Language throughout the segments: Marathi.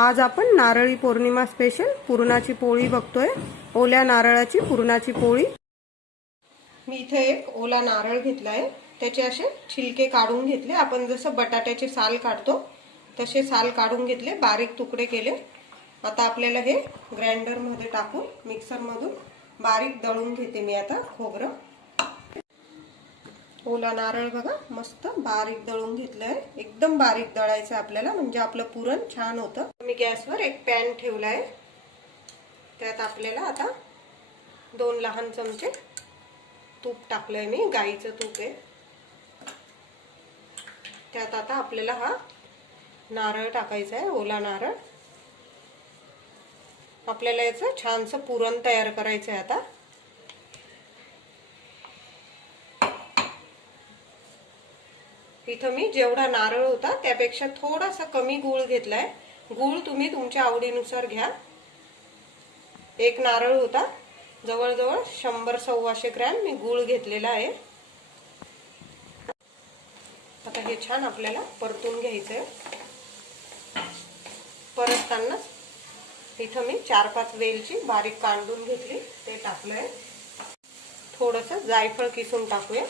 आज आपण नारळी पौर्णिमा स्पेशल पुरणाची पोळी बघतोय. ओल्या नारळाची पुरणाची पोळी. मी इथे एक ओला नारळ घेतलाय. त्याचे असे छिलके काढून घेतले. आपण जसं बटाट्याचे साल काढतो तसे साल काढून घेतले. बारीक तुकडे केले. आता आपल्याला हे ग्राइंडरमध्ये टाकून मिक्सरमधून बारीक दळून घेते मी आता खोबरं. ओला नारळ बघा मस्त बारीक दळून घेतलंय. एकदम बारीक दळायचं आपल्याला म्हणजे आपलं पुरण छान होतं. मी गॅसवर एक पॅन ठेवलाय. त्यात आपल्याला आता दोन लहान चमचे तूप टाकलंय मी गाईचं तूप आहे. त्यात आता आपल्याला हा नारळ टाकायचा आहे ओला नारळ. आपल्याला याचं छानसं पुरण तयार करायचं आहे आता. इथं मी जेवढा नारळ होता त्यापेक्षा थोडासा कमी गूळ घेतलाय. गूळ तुम्ही तुमच्या आवडीनुसार घ्या. एक नारळ होता. जवळजवळ शंभर सव्वाशे ग्रॅम मी गूळ घेतलेला आहे. आता हे छान आपल्याला परतून घ्यायचंय. परतताना इथं मी चार पाच वेलची बारीक कांडून घेतली. ते टाकलंय. थोडंसं जायफळ किसून टाकूया.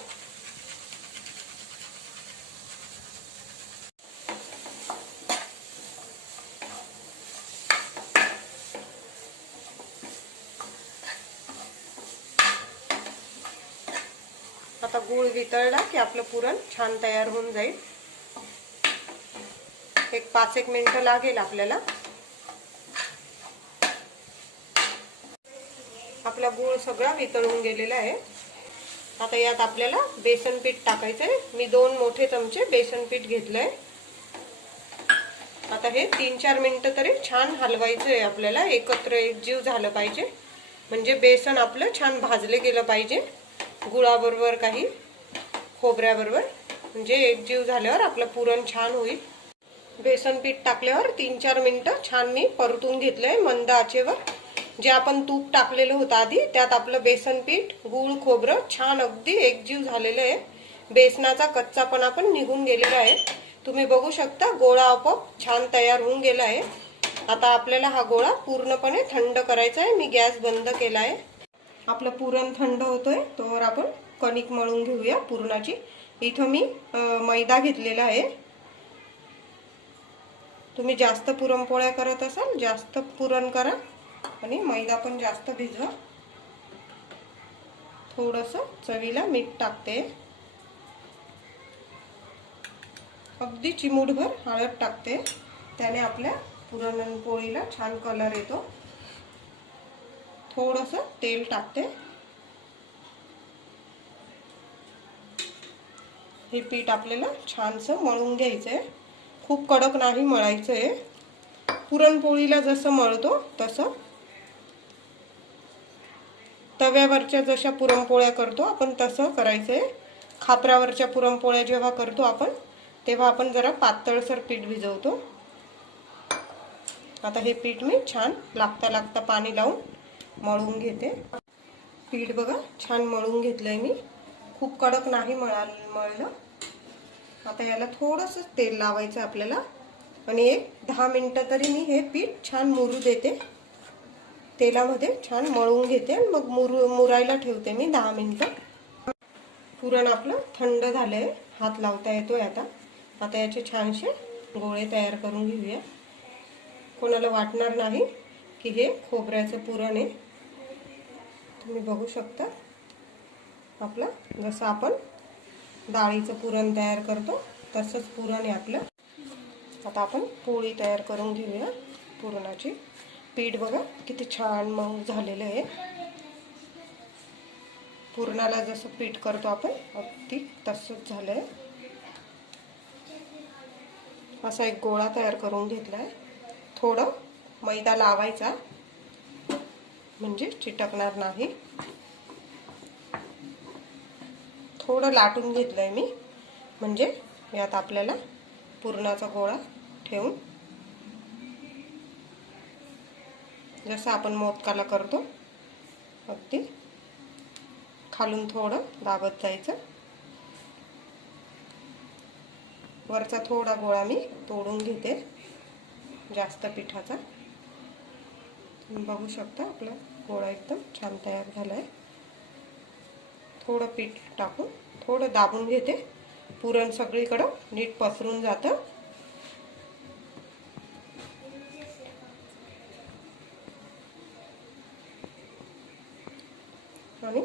गूळ वितळला की आपलं पुरण छान तयार होऊन जाईल. एक पाच एक मिनटं लागेल आपल्याला. आपला गूळ सगळा वितळून गेलेला आहे. आता यात आपल्याला बेसन पीठ टाकायचंय मी दोन मोठे चमचे बेसन पीठ घेतलंय. आता हे तीन चार मिनटं तरी छान हलवायचं आहे आपल्याला. एकत्र एकजीव झालं पाहिजे. म्हणजे बेसन आपलं छान भाजले गेलं पाहिजे. गुळाबरोबर काही खोबऱ्याबरोबर. म्हणजे एकजीव झाल्यावर आपलं पुरण छान होईल. बेसन पीठ टाकल्यावर तीन चार मिनटं छान मी परतून घेतलंय मंद आचेवर. जे आपण तूप टाकलेलं होतं आधी त्यात आपलं बेसन पीठ गूळ खोबरं छान अगदी एकजीव झालेलं आहे. बेसनाचा कच्चापणा पण निघून गेलेला आहे. तुम्ही बघू शकता गोळा आपोआप छान तयार होऊन गेला आहे. आता आपल्याला हा गोळा पूर्णपणे थंड करायचा आहे. मी गॅस बंद केला आहे. आपलं पुरण थंड होतोय तोवर आपण कणिक मळून घेऊया पुरणाची. इथं मी मैदा घेतलेला आहे. तुम्ही जास्त पुरणपोळ्या करत असाल जास्त पुरण करा आणि मैदा पण जास्त भिजवा. थोडस चवीला मीठ टाकते. अगदी चिमूटभर हळद टाकते. त्याने आपल्या पुरणपोळीला छान कलर येतो. थोडंसं तेल टाकते. हे पीठ आपल्याला छानसं मळून घ्यायचं आहे खूप कडक नाही मळायचं आहे पुरणपोळीला जसं मळतो तसं. तव्यावरच्या जशा पुरणपोळ्या करतो आपण तसं करायचं आहे खापरावरच्या पुरणपोळ्या जेव्हा करतो आपण तेव्हा आपण जरा पातळसर पीठ भिजवतो. आता हे पीठ मी छान लागता लागता पाणी लावून मळून घेते. पीठ बघा छान मळून घेतलंय मी. खूप कडक नाही मळाल मळलं. आता याला थोडंसं तेल लावायचं आपल्याला. आणि एक दहा मिनटं तरी मी हे पीठ छान मुरू देते. तेलामध्ये छान मळून घेते मग मुरू मुरायला ठेवते मी दहा मिनटं. पुरण आपलं थंड झालंय. हात लावता येतोय आता. आता याचे छानसे गोळे तयार करून घेऊया. कोणाला वाटणार नाही की हे खोबऱ्याचं पुरण आहे. तुम्ही बघू शकता. आपलं जसं आपण डाळीचं पुरण तयार करतो तसंच पुरण आहे आपलं. आता आपण पोळी तयार करून घेऊया. पुरणाची पीठ बघा किती छान मऊ झालेलं आहे. पुरणाला जसं पीठ करतो आपण अगदी तसंच झालं आहे असा एक गोळा तयार करून घेतला आहे थोडं मैदा लावायचा. म्हणजे चिटकणार नाही. थोडं लाटून घेतलंय मी. म्हणजे यात आपल्याला पुरणाचा गोळा ठेवून जसं आपण मोदकाला करतो अगदी खालून थोडं दाबत जायचं. वरचा थोडा गोळा मी तोडून घेते जास्त पिठाचा. बघू शकता आपला गोळा एकदम छान तयार झाला आहे थोडं पीठ टाकून थोडं दाबून घेते. पुरण सगळीकडं नीट पसरून जातं. आणि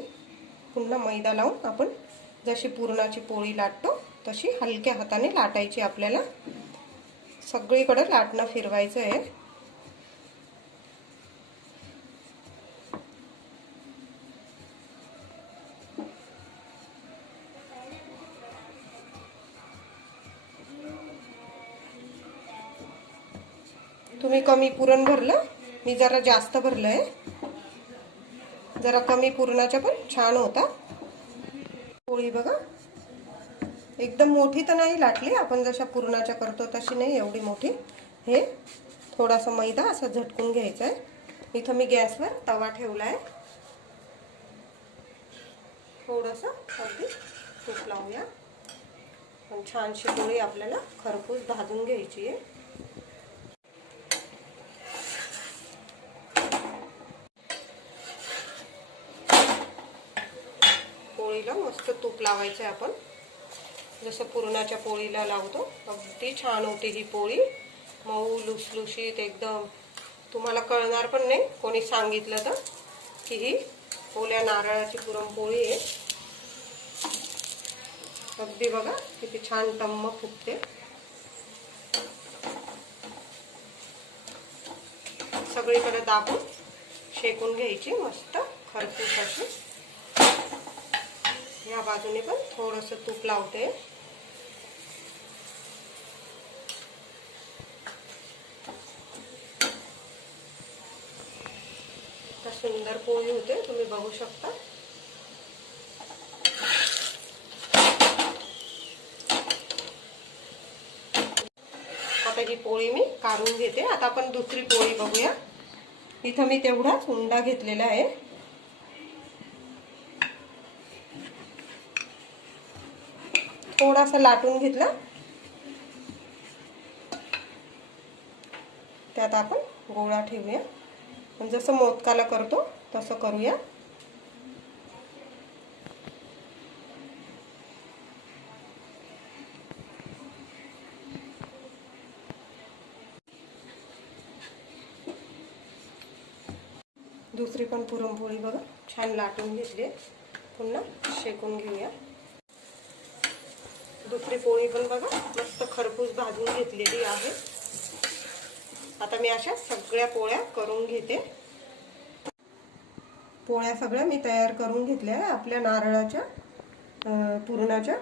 पुन्हा मैदा लावून आपण जशी पुरणाची पोळी लाटतो तशी हलक्या हाताने लाटायची आपल्याला. सगळीकडं लाटणं फिरवायचं आहे तुम्ही कमी पुरण भरलं. मी जरा जास्त भरलं आहे जरा कमी पुरणाच्या पण छान होता. पोळी बघा. एकदम मोठी तर नाही लाटली. आपण जशा पुरणाच्या करतो तशी नाही एवढी मोठी. हे थोडासा मैदा असा झटकून घ्यायचा आहे इथं मी गॅसवर तवा ठेवला आहे थोडंसं अगदी तूप लावूया. पण छानशी पोळी आपल्याला खरपूस भाजून घ्यायची आहे पोळीला मस्त तूप लावायचं आहे आपण. जसं पुरणाच्या पोळीला लावतो. अगदी छान होती ही पोळी. मऊ लुसलुशीत एकदम. तुम्हाला कळणार पण नाही कोणी सांगितलं तर की ही ओल्या नारळाची पुरणपोळी आहे. अगदी बघा किती छान टम्म फुटते सगळीकडे दाबून शेकून घ्यायची मस्त खरपूस अशी. या बाजूने पण थोडस तूप लावते. सुंदर पोळी होते तुम्ही बघू शकता. आता ही पोळी मी काढून घेते. आता आपण दुसरी पोळी बघूया. इथं मी तेवढाच उंडा घेतलेला आहे. थोडासा लाटून घेतला. त्यात आपण गोळा ठेवूया. पण जसं मोदकाला करतो तसं करूया. दुसरी पण पुरणपोळी बघा. छान लाटून घेतली पुन्हा शेकून घेऊया. दुसरी पोळी पण बघा मस्त खरपूस भाजून घेतलेली आहे. आता मी अशा सगळ्या पोळ्या करून घेते. पोळ्या सगळ्या मी तयार करून घेतल्या आपल्या नारळाच्या पुरणाच्या